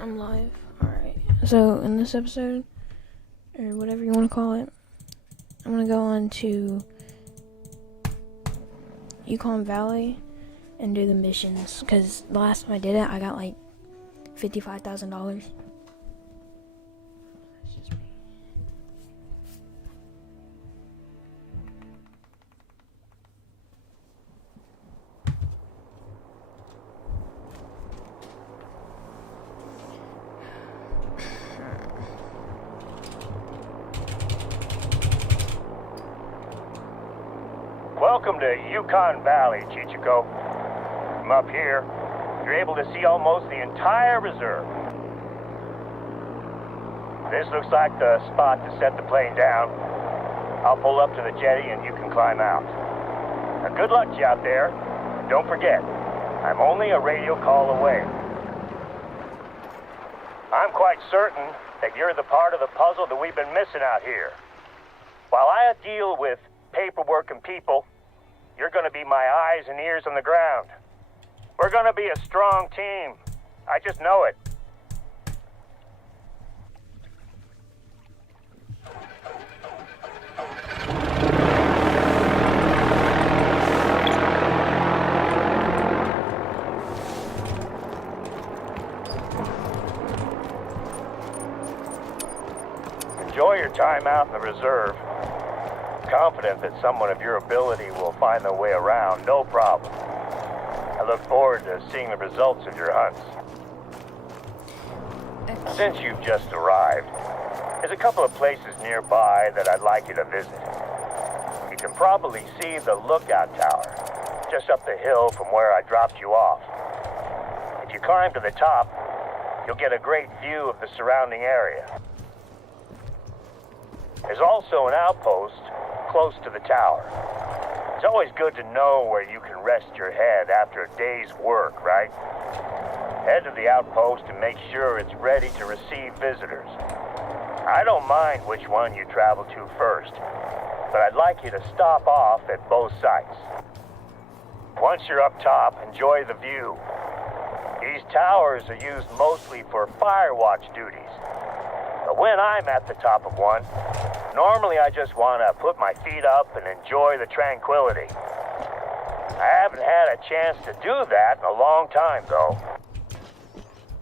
I'm live. Alright. So, in this episode, or whatever you want to call it, I'm going to go on to Yukon Valley and do the missions. Because the last time I did it, I got like $55,000. That's just me. Welcome to Yukon Valley, Chichiko. From up here, you're able to see almost the entire reserve. This looks like the spot to set the plane down. I'll pull up to the jetty and you can climb out. Now, good luck to you out there. And don't forget, I'm only a radio call away. I'm quite certain that you're the part of the puzzle that we've been missing out here. While I deal with paperwork and people, you're going to be my eyes and ears on the ground. We're going to be a strong team. I just know it. Enjoy your time out in the reserve. Confident that someone of your ability will find their way around, no problem. I look forward to seeing the results of your hunts. Since you've just arrived, there's a couple of places nearby that I'd like you to visit. You can probably see the lookout tower, just up the hill from where I dropped you off. If you climb to the top, you'll get a great view of the surrounding area. There's also an outpost close to the tower. It's always good to know where you can rest your head after a day's work, right? Head to the outpost and make sure it's ready to receive visitors. I don't mind which one you travel to first, but I'd like you to stop off at both sites. Once you're up top, enjoy the view. These towers are used mostly for fire watch duties. But when I'm at the top of one, normally I just want to put my feet up and enjoy the tranquility. I haven't had a chance to do that in a long time, though.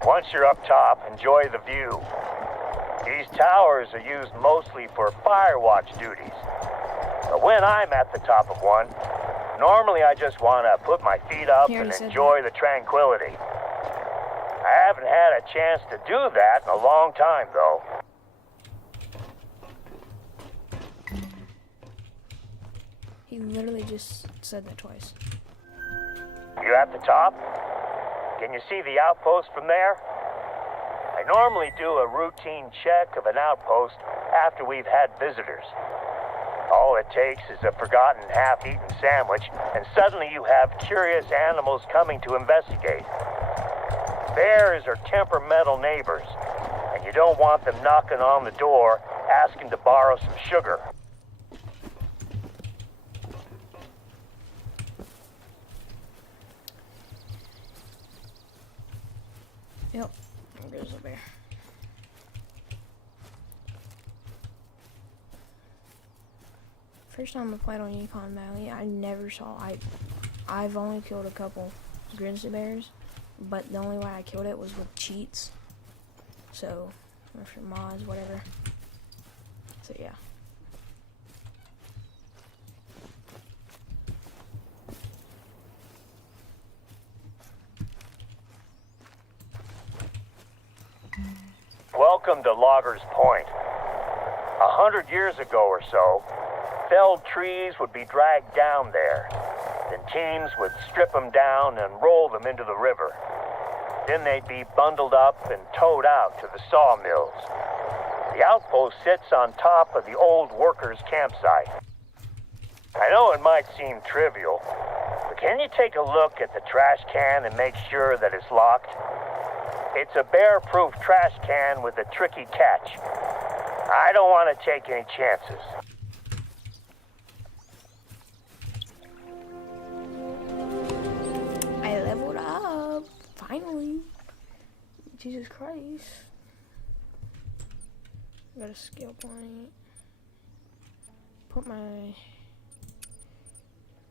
Once you're up top, enjoy the view. These towers are used mostly for fire watch duties. But when I'm at the top of one, normally I just want to put my feet up and enjoy the tranquility. I haven't had a chance to do that in a long time, though. He literally just said that twice. You at the top? Can you see the outpost from there? I normally do a routine check of an outpost after we've had visitors. All it takes is a forgotten half-eaten sandwich, and suddenly you have curious animals coming to investigate. Bears are temperamental neighbors, and you don't want them knocking on the door asking to borrow some sugar. Yep, Grizzly bear. First time I played on Yukon Valley, I never saw. I've only killed a couple grizzly bears, but the only way I killed it was with cheats. So, or for mods, whatever. So yeah. Welcome to Loggers Point. 100 years ago or so, felled trees would be dragged down there. Then teams would strip them down and roll them into the river. Then they'd be bundled up and towed out to the sawmills. The outpost sits on top of the old workers' campsite. I know it might seem trivial, but can you take a look at the trash can and make sure that it's locked? It's a bear-proof trash can with a tricky catch. I don't want to take any chances. I leveled up, finally. Jesus Christ. Got a skill point. I'm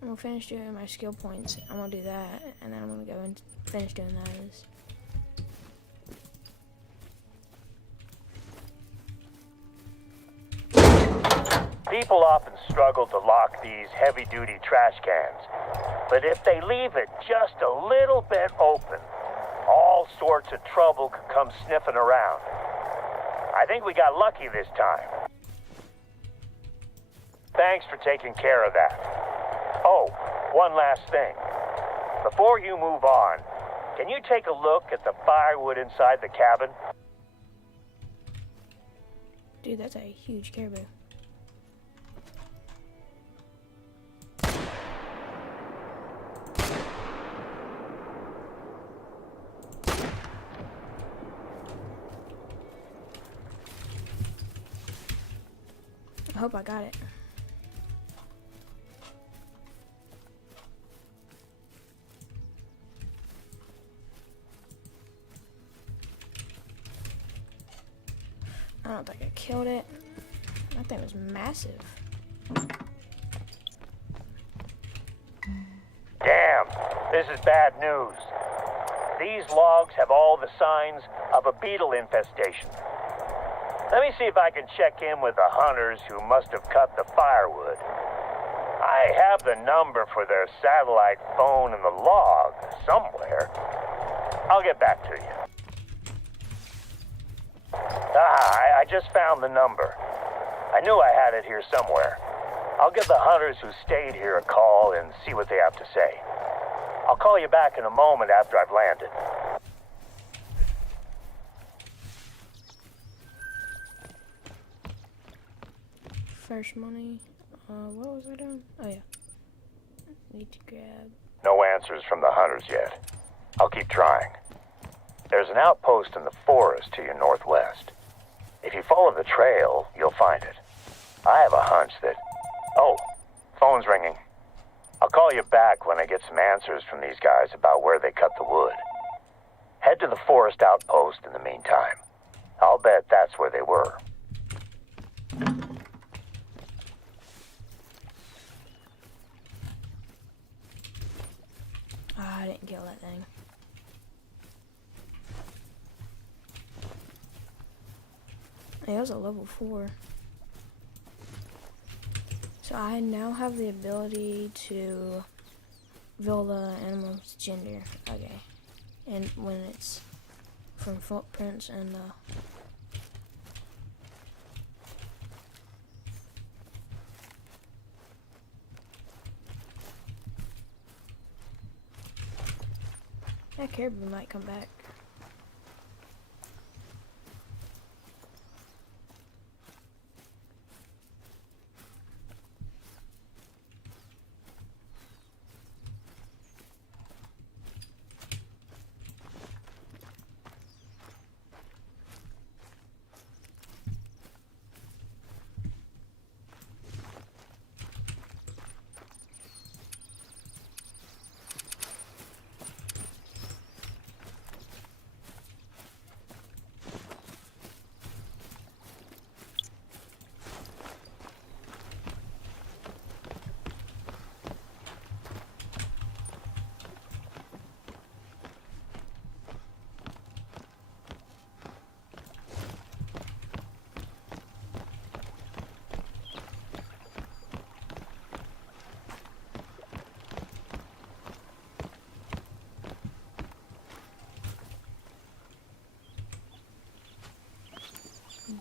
gonna finish doing my skill points. I'm gonna do that, and then I'm gonna go and finish doing those. People often struggle to lock these heavy-duty trash cans, but if they leave it just a little bit open, all sorts of trouble could come sniffing around. I think we got lucky this time. Thanks for taking care of that. Oh, one last thing. Before you move on, can you take a look at the firewood inside the cabin? Dude, that's a huge caribou. I hope I got it. I don't think I killed it. That thing was massive. Damn, this is bad news. These logs have all the signs of a beetle infestation. Let me see if I can check in with the hunters who must have cut the firewood. I have the number for their satellite phone in the log somewhere. I'll get back to you. I just found the number. I knew I had it here somewhere. I'll give the hunters who stayed here a call and see what they have to say. I'll call you back in a moment after I've landed. First money. What was I doing? Oh yeah. Need to grab. No answers from the hunters yet. I'll keep trying. There's an outpost in the forest to your northwest. If you follow the trail, you'll find it. I have a hunch that... Oh, phone's ringing. I'll call you back when I get some answers from these guys about where they cut the wood. Head to the forest outpost in the meantime. I'll bet that's where they were. Ah, I didn't kill that thing. It was a level 4. So I now have the ability to reveal the animal's gender. Okay. And when it's from footprints and that caribou might come back.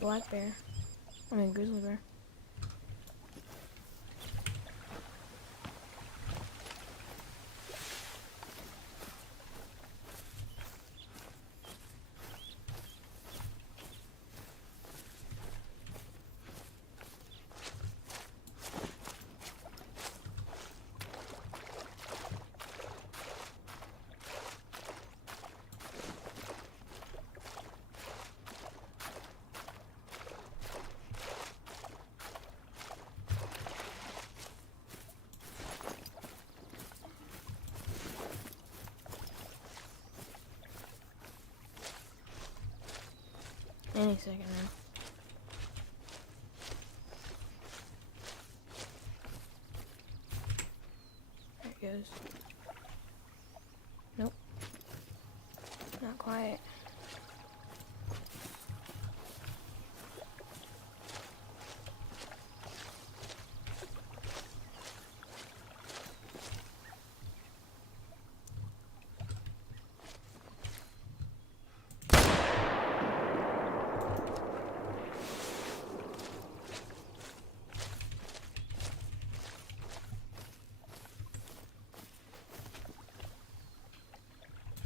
Black bear. I mean grizzly bear. Any second now. There it goes. Nope. Not quite.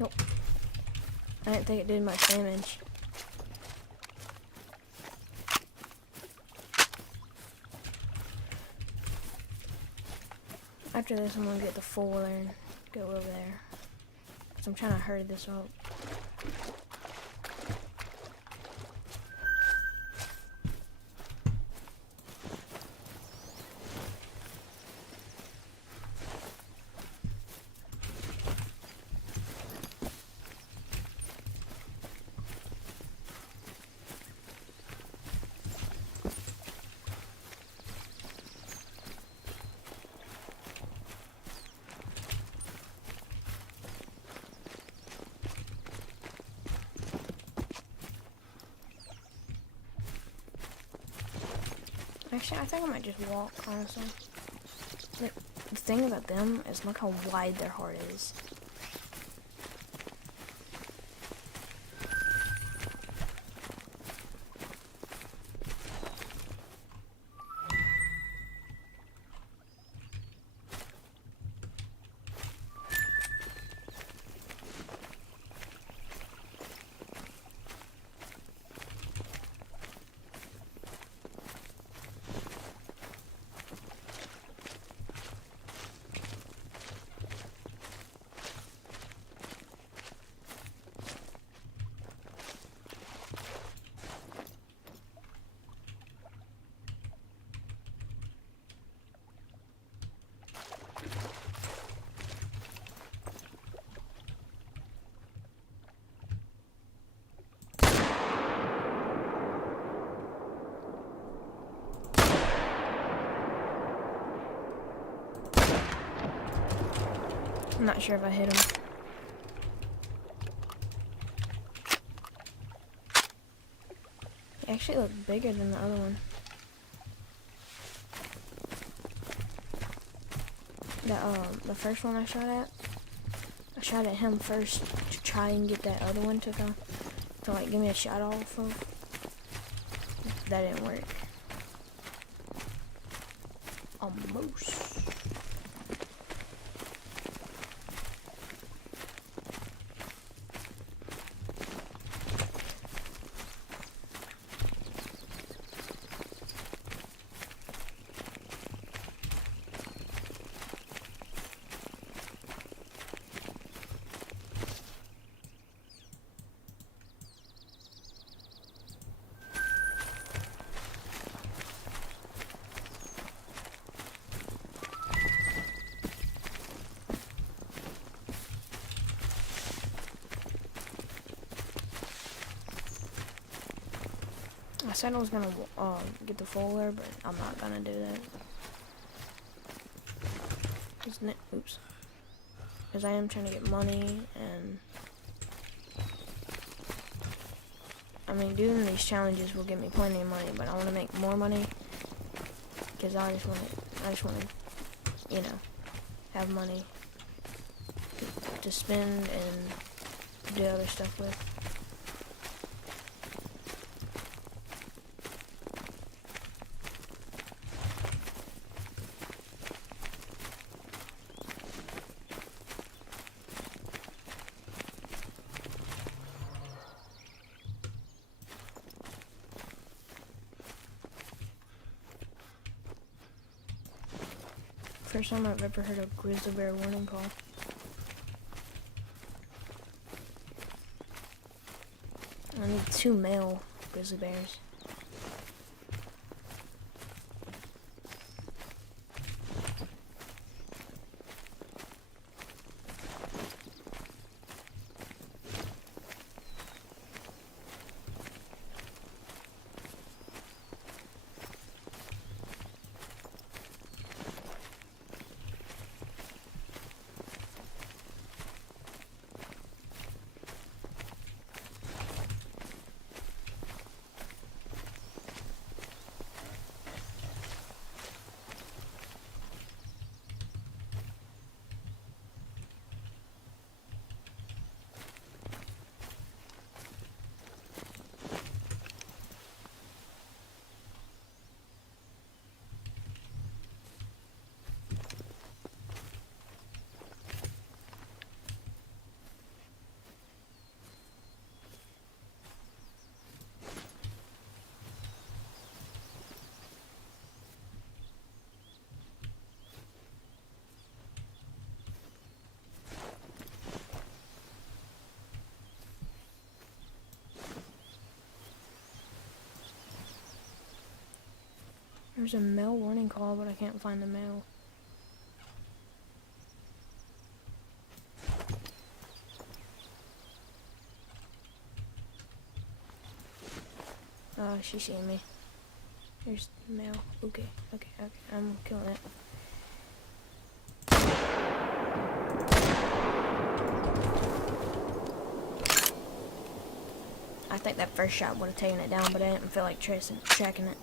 Nope. I didn't think it did much damage. After this, I'm gonna get the fuller and go over there. Cause I'm trying to hurry this up. Actually, I think I might just walk, honestly. Like, the thing about them is look how wide their heart is. I'm not sure if I hit him. He actually looked bigger than the other one. The first one I shot at him first to try and get that other one to like give me a shot off of. That didn't work. Almost. I said I was gonna get the fuller, but I'm not gonna do that. Oops. Because I am trying to get money, and I mean, doing these challenges will get me plenty of money, but I want to make more money because I just want to, you know, have money to spend and do other stuff with. First time I've ever heard a grizzly bear warning call. I need 2 male grizzly bears. There's a mail warning call, but I can't find the mail. Oh, she's seeing me. Here's the mail. Okay, I'm killing it. I think that first shot would have taken it down, but I didn't feel like tracking it.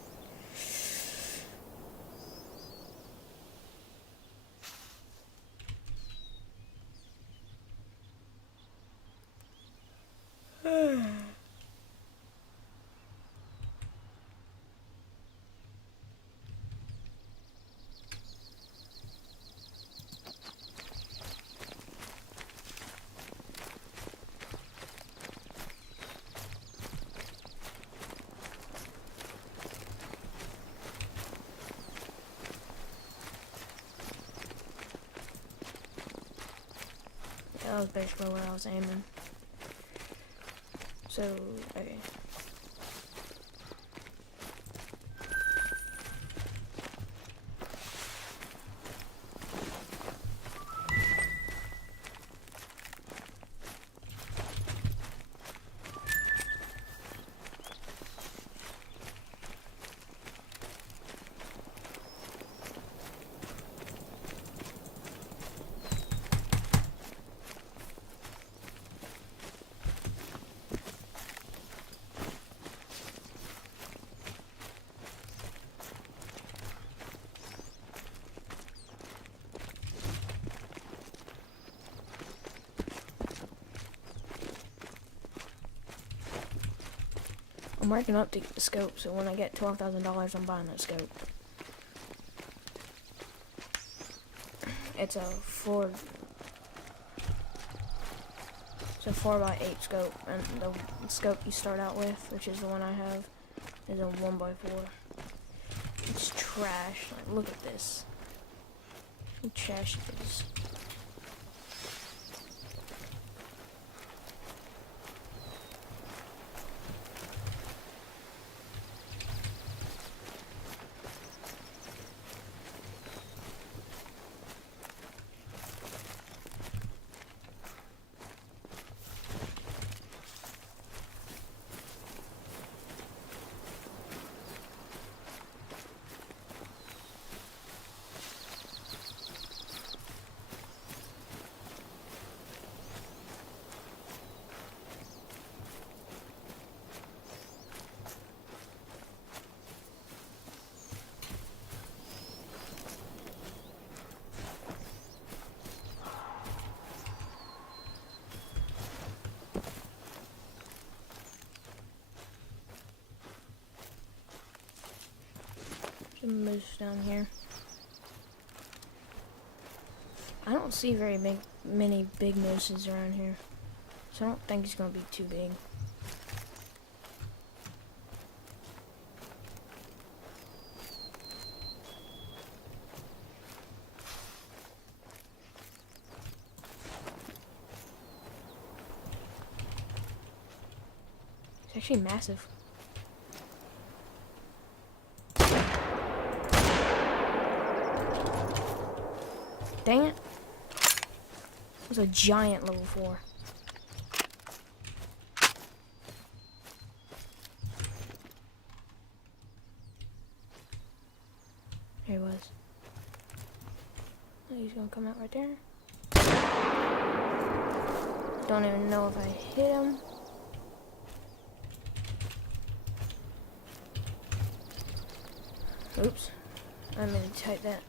That was basically where I was aiming. So, okay. I'm working up to get the scope, so when I get $12,000, I'm buying that scope. It's a 4x8 scope, and the scope you start out with, which is the one I have, is a 1x4. It's trash. Like, look at this. How trash it is. There's a moose down here. I don't see many big mooses around here, so I don't think he's gonna be too big. It's actually massive. Dang it. It was a giant level 4. Here he was. Oh, he's gonna come out right there. Don't even know if I hit him. Oops. I'm gonna type that.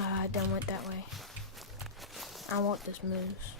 I done went that way. I want this moose.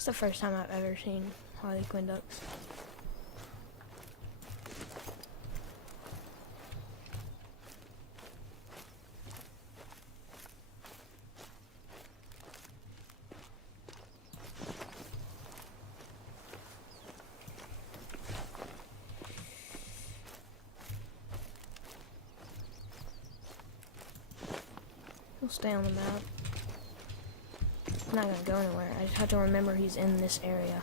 It's the first time I've ever seen Harlequin ducks. He'll stay on the map. I'm not gonna go anywhere. I just have to remember he's in this area.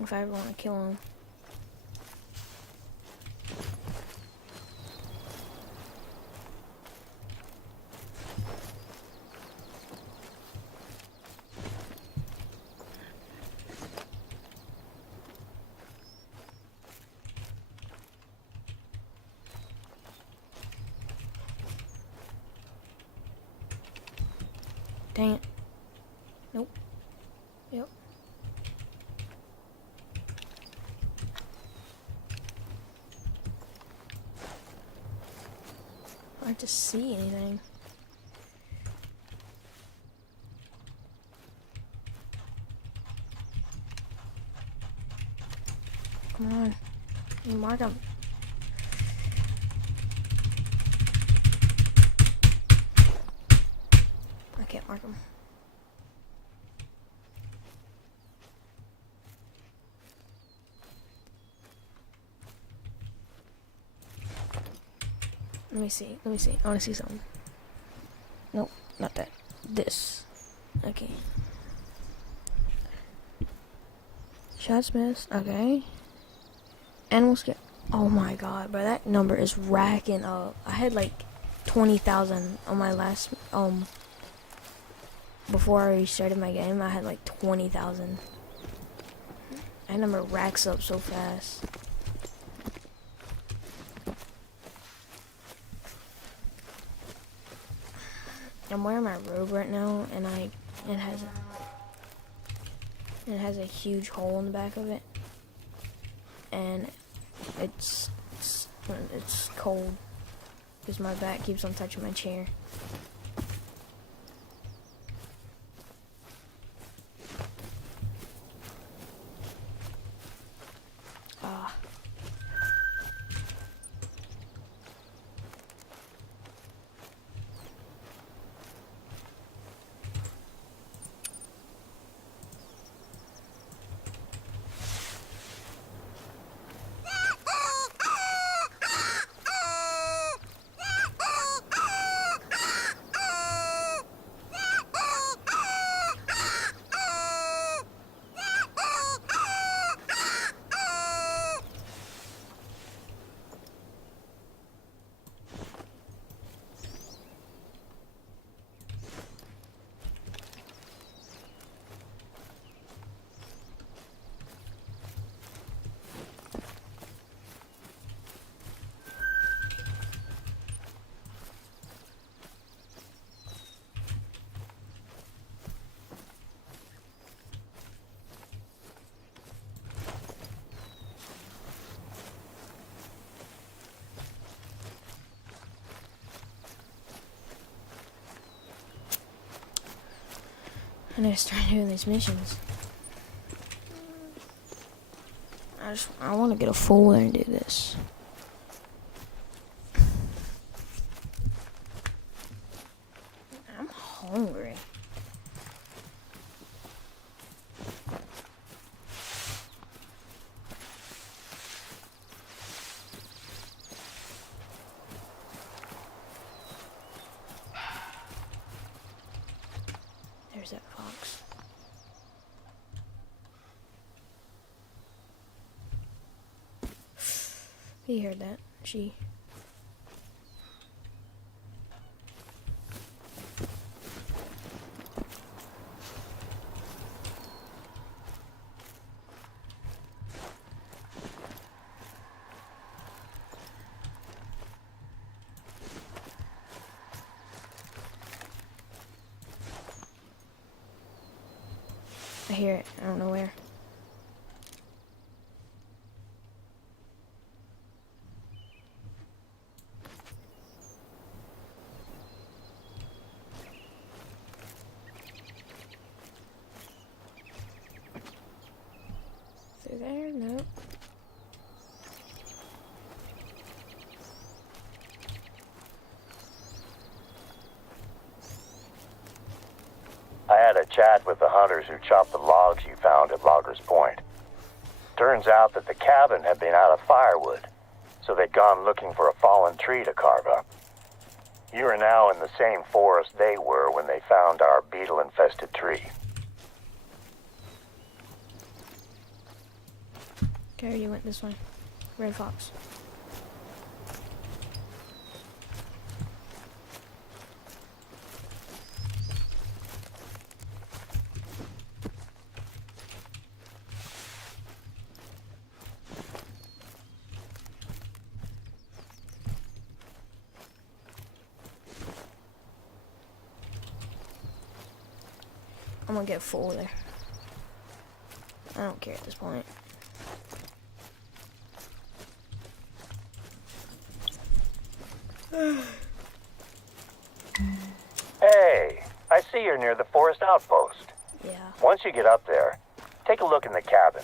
If I ever want to kill him. Dang it. Nope. Yep. Hard to see anything. Come on. You mark him. I can't mark him. Let me see. Let me see. I want to see something. Nope, not that. This. Okay. Shots missed. Okay. Animal scare. Oh my god, bro. That number is racking up. I had like 20,000 on my last, before I restarted my game, I had like 20,000. That number racks up so fast. I'm wearing my robe right now, and it has a huge hole in the back of it, and it's cold because my back keeps on touching my chair. Ah. I need to start doing these missions. I want to get a full and do this. I'm hungry. There's that fox. He heard that. She. I hear it. I don't know where. through there? Nope. I had a chat with the hunters who chopped the logs you found at Loggers Point. Turns out that the cabin had been out of firewood, so they'd gone looking for a fallen tree to carve up. You are now in the same forest they were when they found our beetle-infested tree. Okay, you went this way. Red Fox. I'm gonna get full there. I don't care at this point. Hey, I see you're near the forest outpost. Yeah. Once you get up there, take a look in the cabin.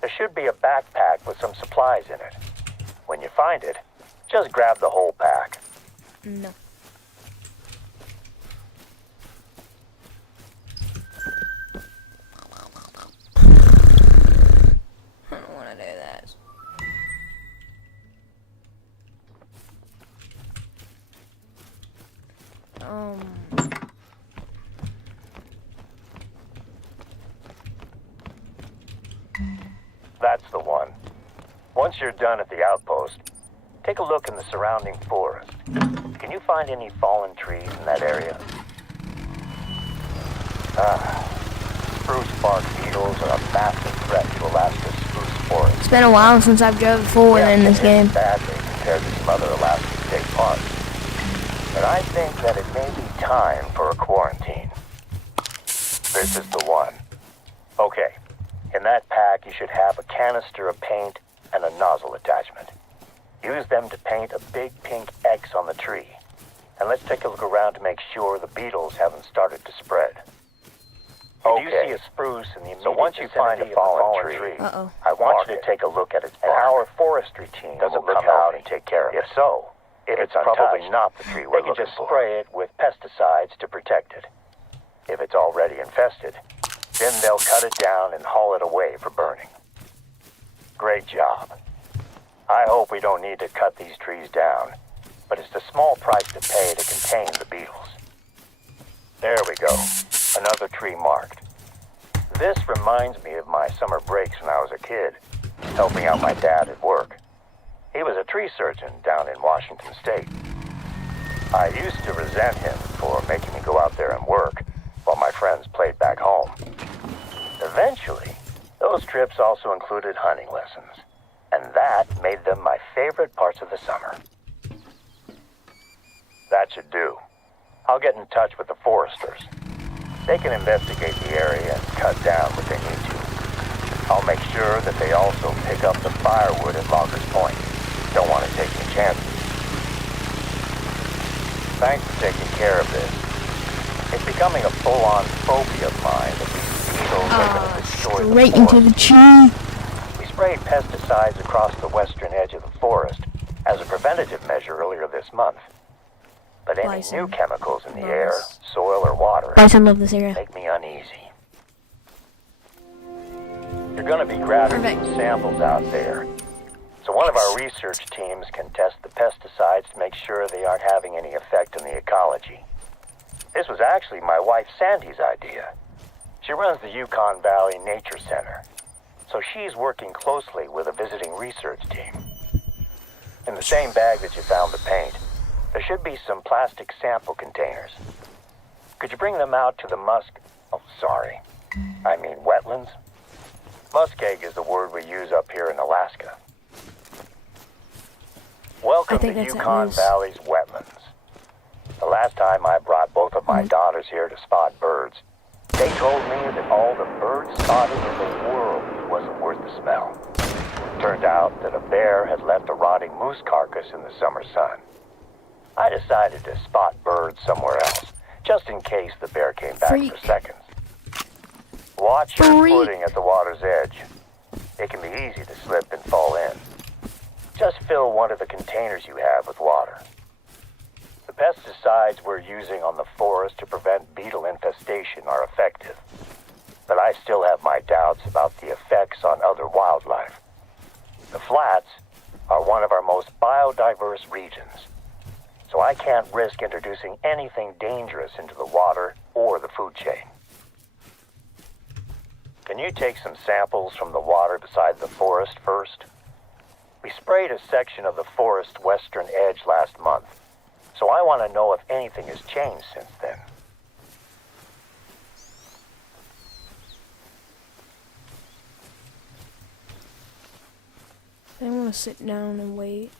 There should be a backpack with some supplies in it. When you find it, just grab the whole pack. No. I don't want to do that. That's the one. Once you're done at the outpost, take a look in the surrounding forest. Can you find any fallen trees in that area? Spruce bark beetles are a massive threat to Alaska's spruce forest. It's been a while since I've drove forward in this game. Badly compared to some other Alaskan state parks. But I think that it may be time for a quarantine. This is the one. Okay. In that pack, you should have a canister of paint and a nozzle attachment. Use them to paint a big pink X on the tree. And let's take a look around to make sure the beetles haven't started to spread. Okay. You see a spruce in the immediate So once you find a fallen tree, I want you to take a look at its bark. And our forestry team doesn't come out and take care of it. If so, if it's probably not the tree we're looking for. They can just spray it with pesticides to protect it. If it's already infested, then they'll cut it down and haul it away for burning. Great job. I hope we don't need to cut these trees down, but it's a small price to pay to contain the beetles. There we go. Another tree marked. This reminds me of my summer breaks when I was a kid, helping out my dad at work. He was a tree surgeon down in Washington State. I used to resent him for making me go out there and work while my friends played back home. Eventually, those trips also included hunting lessons, and that made them my favorite parts of the summer. That should do. I'll get in touch with the foresters. They can investigate the area and cut down what they need to. I'll make sure that they also pick up the firewood at Loggers Point. Don't want to take any chances. Thanks for taking care of this. It's becoming a full-on phobia of mine that these beetles are going to destroy the Straight forest. into the tree. We sprayed pesticides across the western edge of the forest as a preventative measure earlier this month. But any Bison new chemicals in the air, loves- soil, or water Bison love this area. make me uneasy. You're going to be grabbing Perfect. some samples out there. So one of our research teams can test the pesticides to make sure they aren't having any effect on the ecology. This was actually my wife Sandy's idea. She runs the Yukon Valley Nature Center, so she's working closely with a visiting research team. In the same bag that you found the paint, there should be some plastic sample containers. Could you bring them out to the wetlands? Muskeg is the word we use up here in Alaska. Welcome to that's Yukon moose. Valley's wetlands. The last time I brought both of my daughters here to spot birds, they told me that all the bird spotting in the world wasn't worth the smell. Turned out that a bear had left a rotting moose carcass in the summer sun. I decided to spot birds somewhere else, just in case the bear came back Freak. for seconds. Watch your Freak. footing at the water's edge. it can be easy to slip and fall in. Just fill one of the containers you have with water. The pesticides we're using on the forest to prevent beetle infestation are effective, but I still have my doubts about the effects on other wildlife. The flats are one of our most biodiverse regions, so I can't risk introducing anything dangerous into the water or the food chain. Can you take some samples from the water beside the forest first? We sprayed a section of the forest western edge last month, so I want to know if anything has changed since then. I want to sit down and wait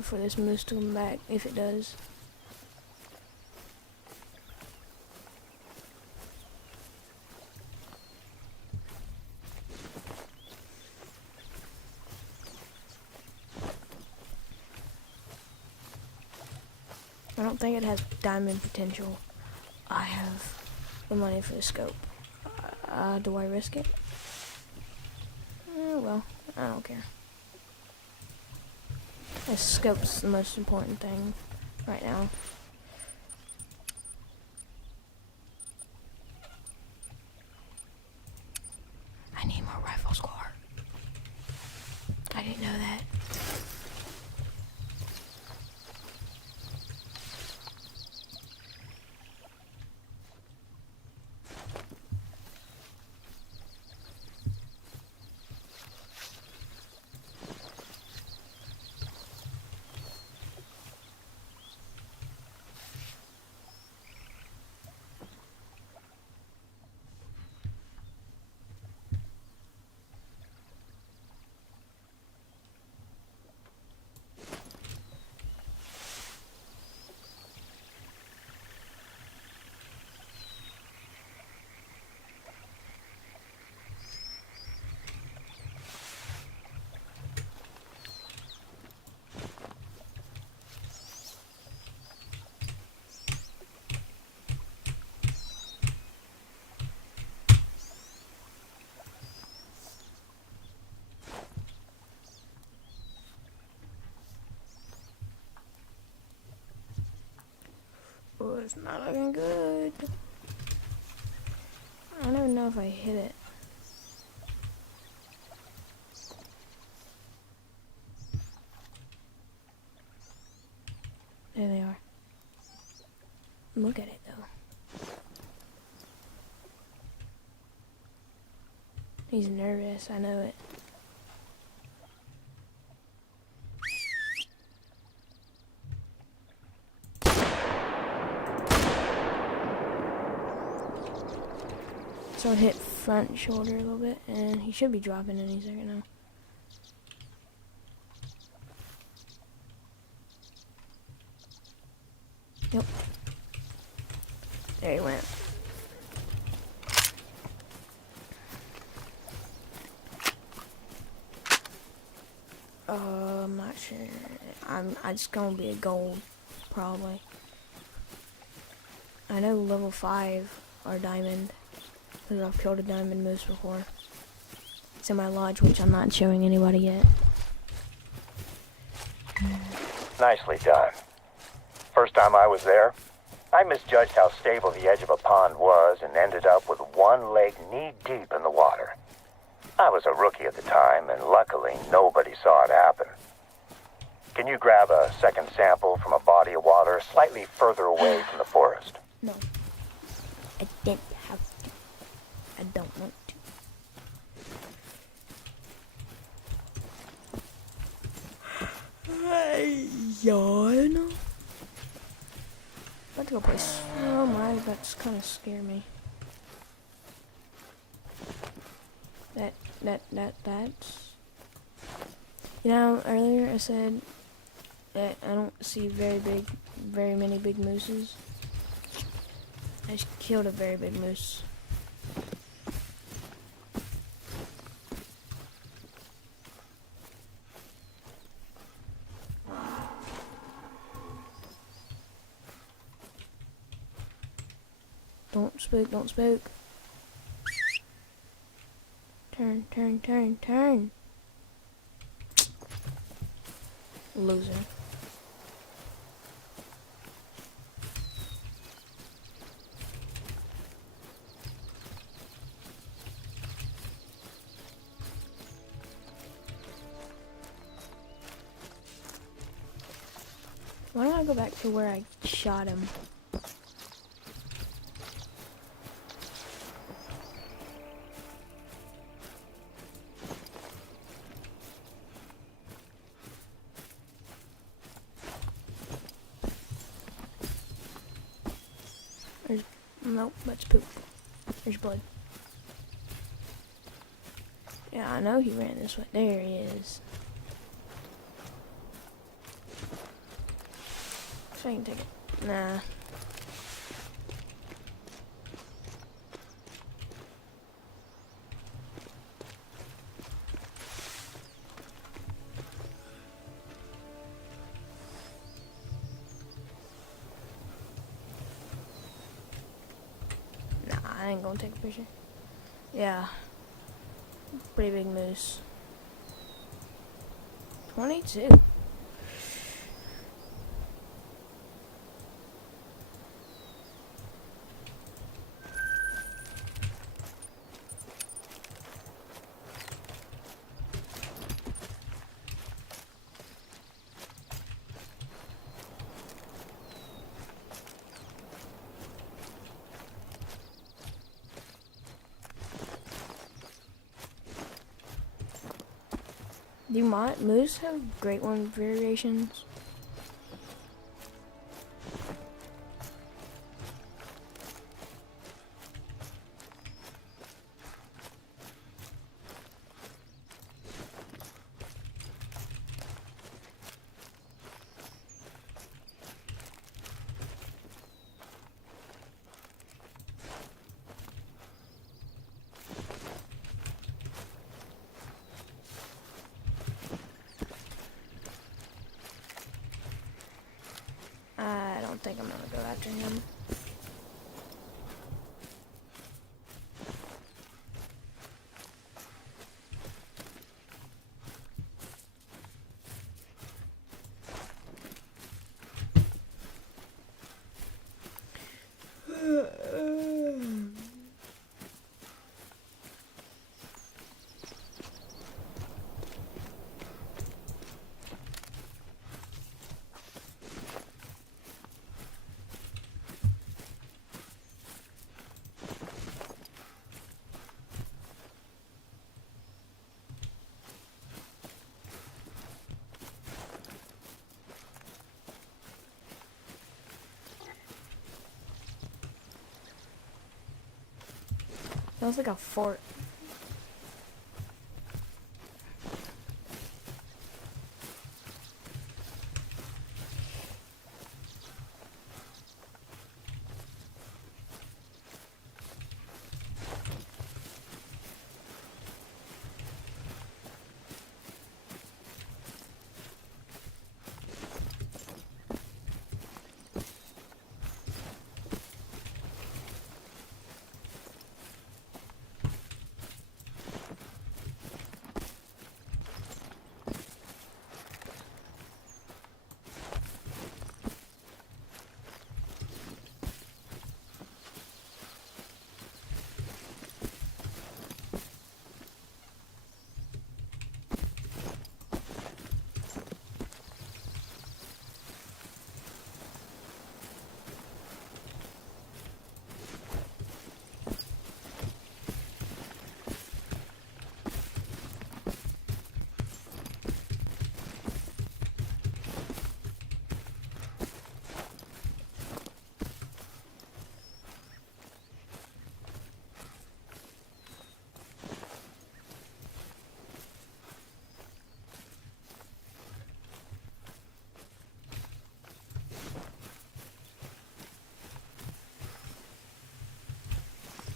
for this moose to come back, if it does. I don't think it has diamond potential. I have the money for the scope. Do I risk it? Well, I don't care. The scope's the most important thing right now. I need more rifle score. I didn't know that. Oh, it's not looking good. I don't even know if I hit it. There they are. Look at it though. He's nervous, I know it. So it hit front shoulder a little bit, and he should be dropping any second now. Yep. There he went. I'm not sure. I'm just gonna be a gold, probably. I know level 5 are diamond, because I've killed a diamond moose before. It's in my lodge, which I'm not showing anybody yet. Nicely done. First time I was there, I misjudged how stable the edge of a pond was and ended up with one leg knee-deep in the water. I was a rookie at the time, and luckily nobody saw it happen. Can you grab a second sample from a body of water slightly further away from the forest? No. I didn't have to. I don't want to. Hey, yawn. Let's go play. Oh my, that's kind of scare me. That's. You know, earlier I said that I don't see very many big mooses. I just killed a very big moose. Don't spook, don't spook. Turn, turn, turn, turn. Loser. Why don't I go back to where I shot him? Nope, that's poop. There's blood. Yeah, I know he ran this way. There he is. So I can take it. Nah. I ain't gonna take a picture. Yeah. Pretty big moose. 22. Do moose have great one variations? I don't think I'm gonna go after him. Sounds like a fort.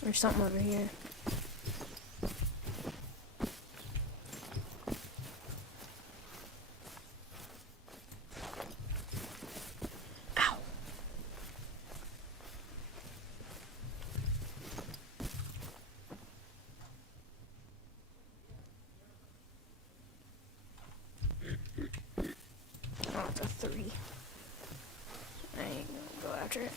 There's something over here. Ow. free. I ain't gonna go after it.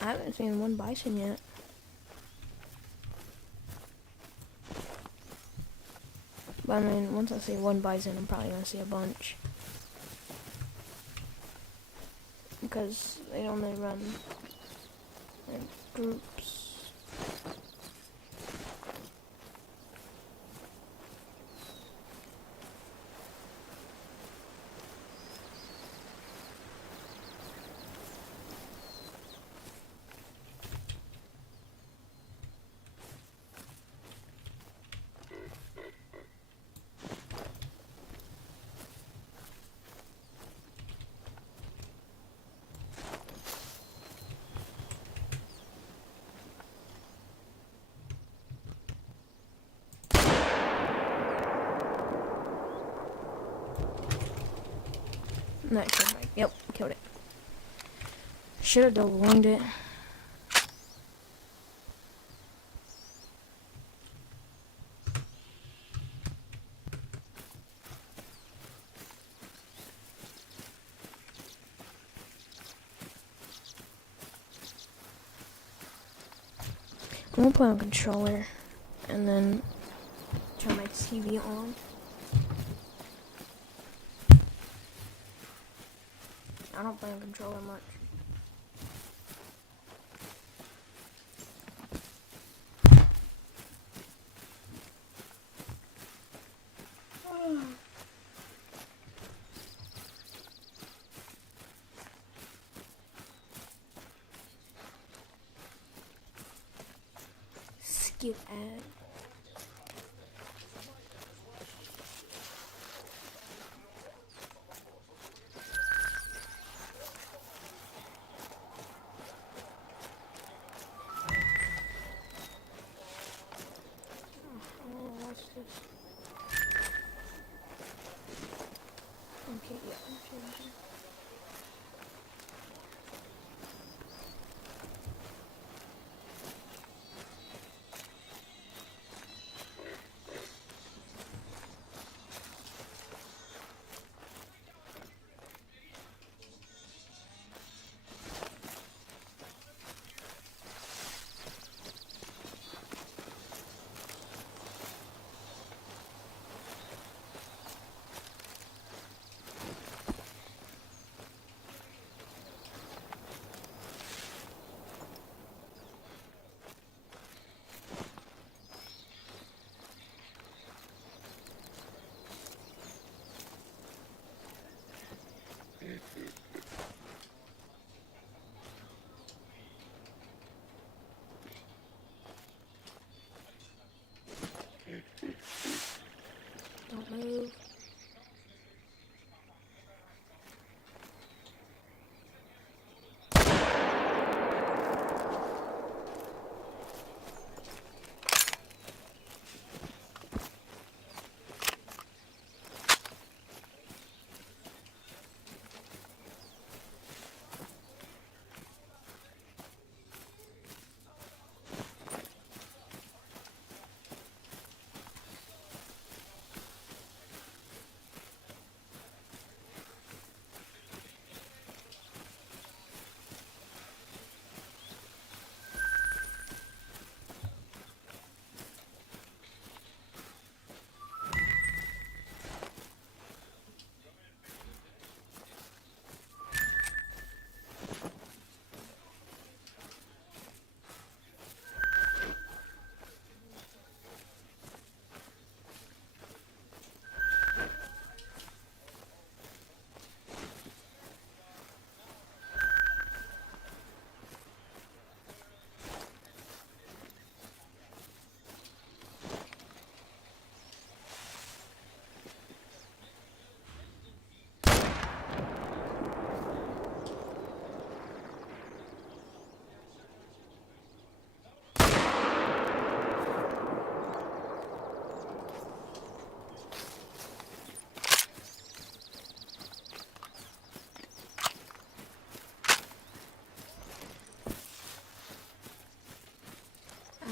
I haven't seen one bison yet. But I mean, once I see one bison, I'm probably gonna see a bunch. Because they only run in groups. That killed it. Yep, killed it. Should have double winged it. I'm gonna play on controller and then turn my TV on. I don't play on controller much. Skip ad. What's this? Okay, yeah. Don't move.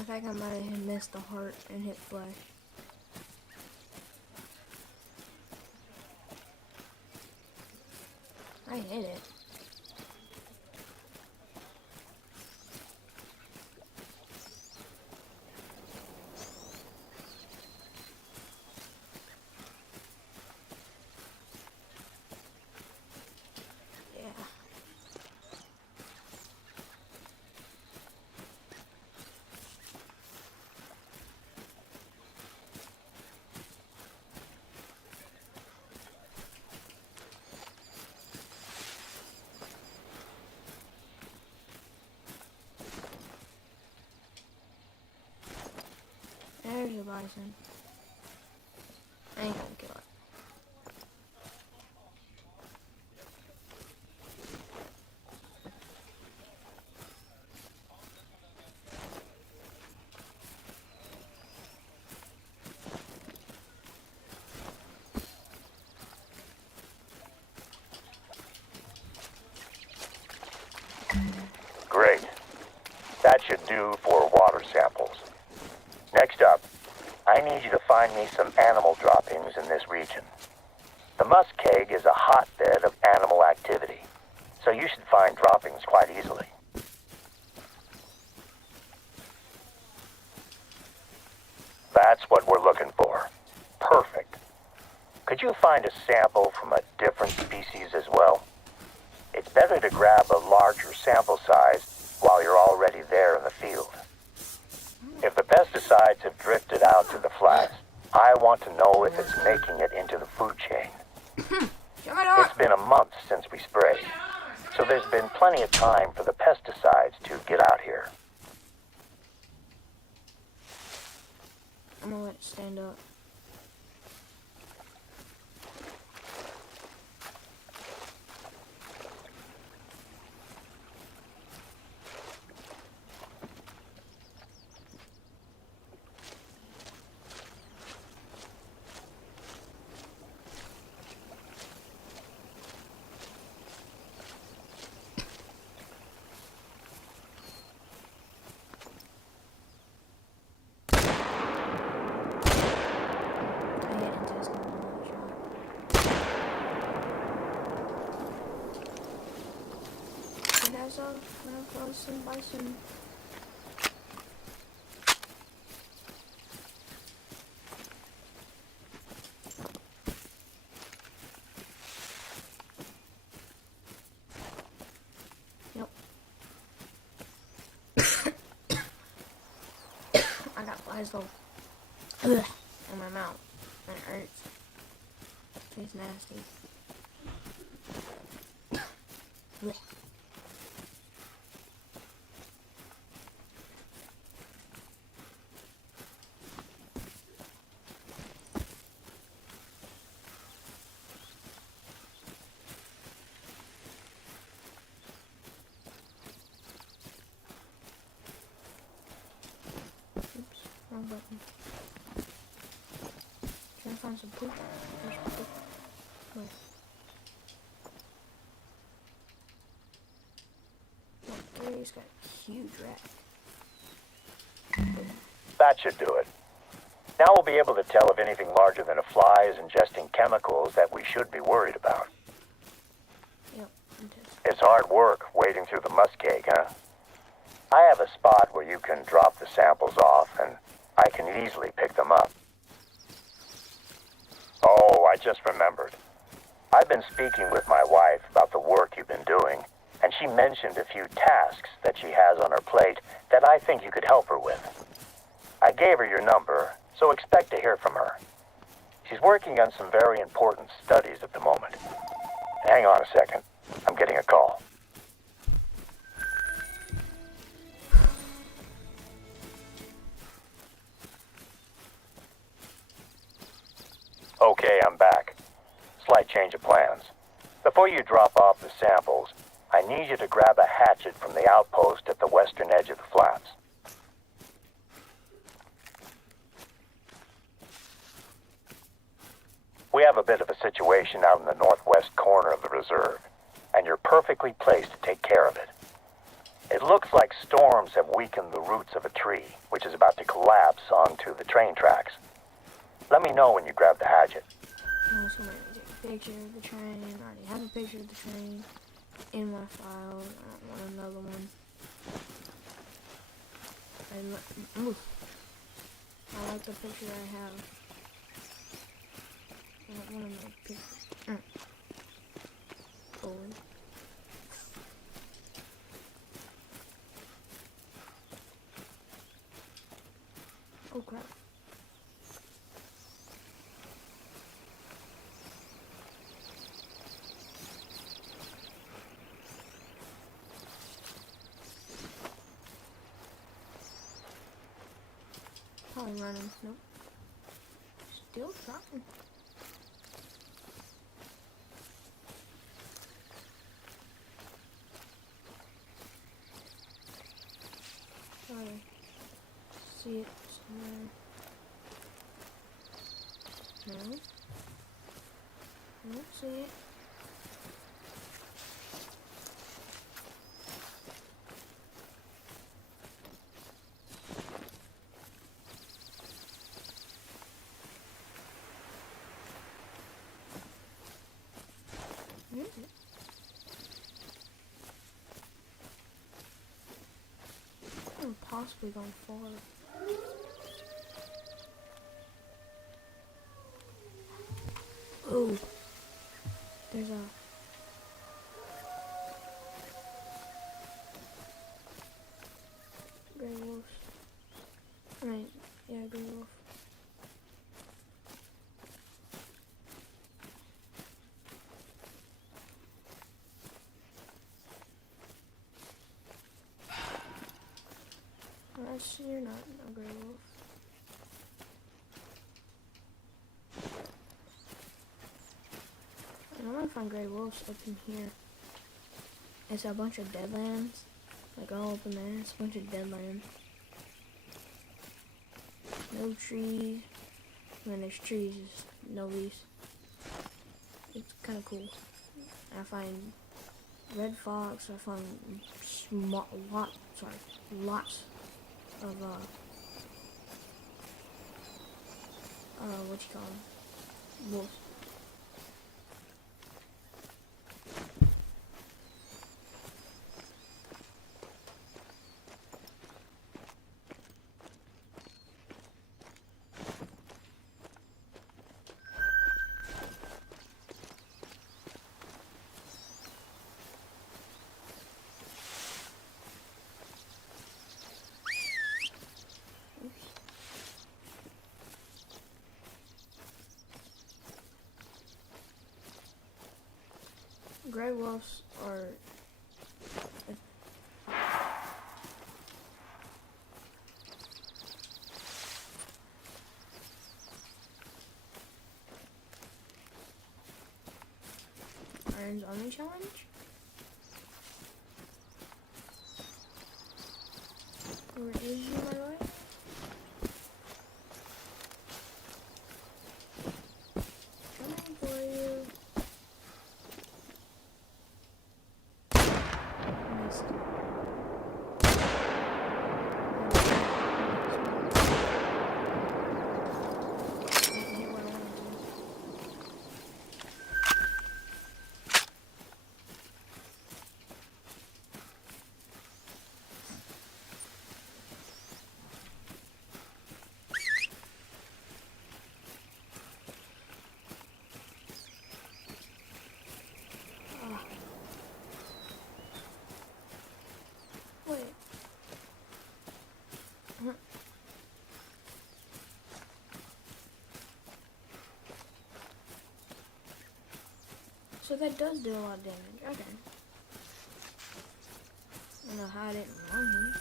think I might have missed the heart and hit flesh. I hit it. There's a bison. I ain't gonna kill it. Great. That should do for water samples. Next up, I need you to find me some animal droppings in this region. The muskeg is a hotbed of animal activity, so you should find droppings quite easily. That's what we're looking for. Perfect. Could you find a sample from a different species as well? It's better to grab a larger sample size while you're already there in the field. If the pesticides have drifted out to the flats, I want to know if it's making it into the food chain. It's been a month since we sprayed, so there's been plenty of time for the pesticides to get out here. I'm gonna let it stand up. Some bison. Yep. I got flies though in my mouth and it hurts. It's nasty. Wrong button. Trying to find some poop. There's poop. Where? Oh, there's got a huge rat. That should do it. Now we'll be able to tell if anything larger than a fly is ingesting chemicals that we should be worried about. Yep. It's hard work wading through the muskeg, huh? I have a spot where you can drop the samples off, and I can easily pick them up. Oh, I just remembered. I've been speaking with my wife about the work you've been doing, and she mentioned a few tasks that she has on her plate that I think you could help her with. I gave her your number, so expect to hear from her. She's working on some very important studies at the moment. Hang on a second. I'm getting a call. Okay, I'm back. Slight change of plans. Before you drop off the samples, I need you to grab a hatchet from the outpost at the western edge of the flats. We have a bit of a situation out in the northwest corner of the reserve, and you're perfectly placed to take care of it. It looks like storms have weakened the roots of a tree, which is about to collapse onto the train tracks. Let me know when you grab the hatchet. Oh, so I'm gonna take a picture of the train. I already have a picture of the train in my file. I don't want another one. I like the picture I have. I don't want to make pictures. Forward. Oh crap. Probably running. Nope. Still trying. Sorry. See it somewhere. No. I don't see it. I'm possibly going forward. Ooh. There's a... Gray wolf. Right. Yeah, gray wolf. You're not a gray wolf. I want to find gray wolves up in here. It's a bunch of deadlands. Like all up in there. It's a bunch of deadlands. No trees. When there's trees, there's no leaves. It's kind of cool. I find red fox. I find lots of what you call them? Wolves. Gray wolves are... Iron's Army Challenge? Where is you, by the way? Coming for you. Missed. Didn't hit what I wanted to. Wait. So that does do a lot of damage. Okay. I don't know how I didn't run him.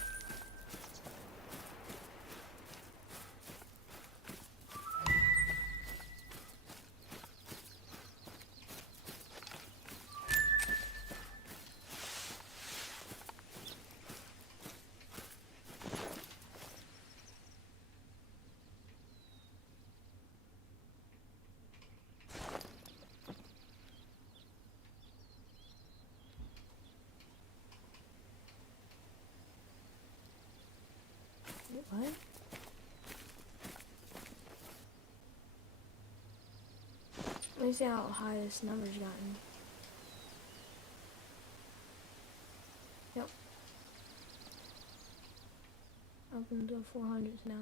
What? Let me see how high this number's gotten. Yep. Up into 400s now.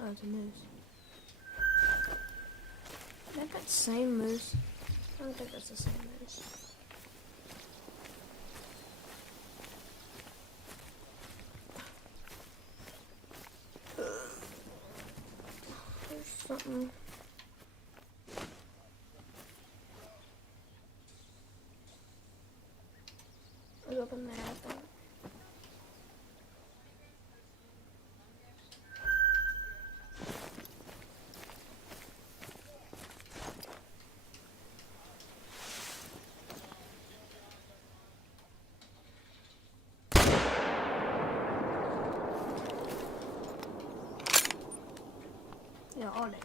Oh, it's a moose. Is that that same moose? I don't think that's the same moose. There's something. It was up in there, I think. Yeah, all day.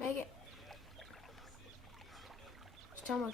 Make it. Just tell me.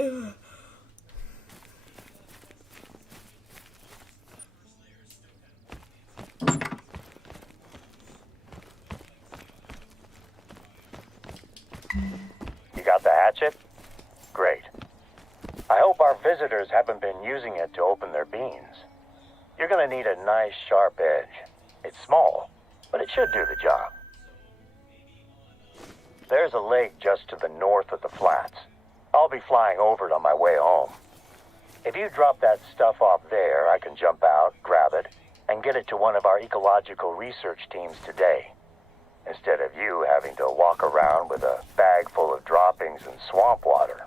You got the hatchet? Great. I hope our visitors haven't been using it to open their beans. You're gonna need a nice sharp edge. It's small, but it should do the job. There's a lake just to the north of the flats. I'll be flying over it on my way home. If you drop that stuff off there, I can jump out, grab it, and get it to one of our ecological research teams today, instead of you having to walk around with a bag full of droppings and swamp water.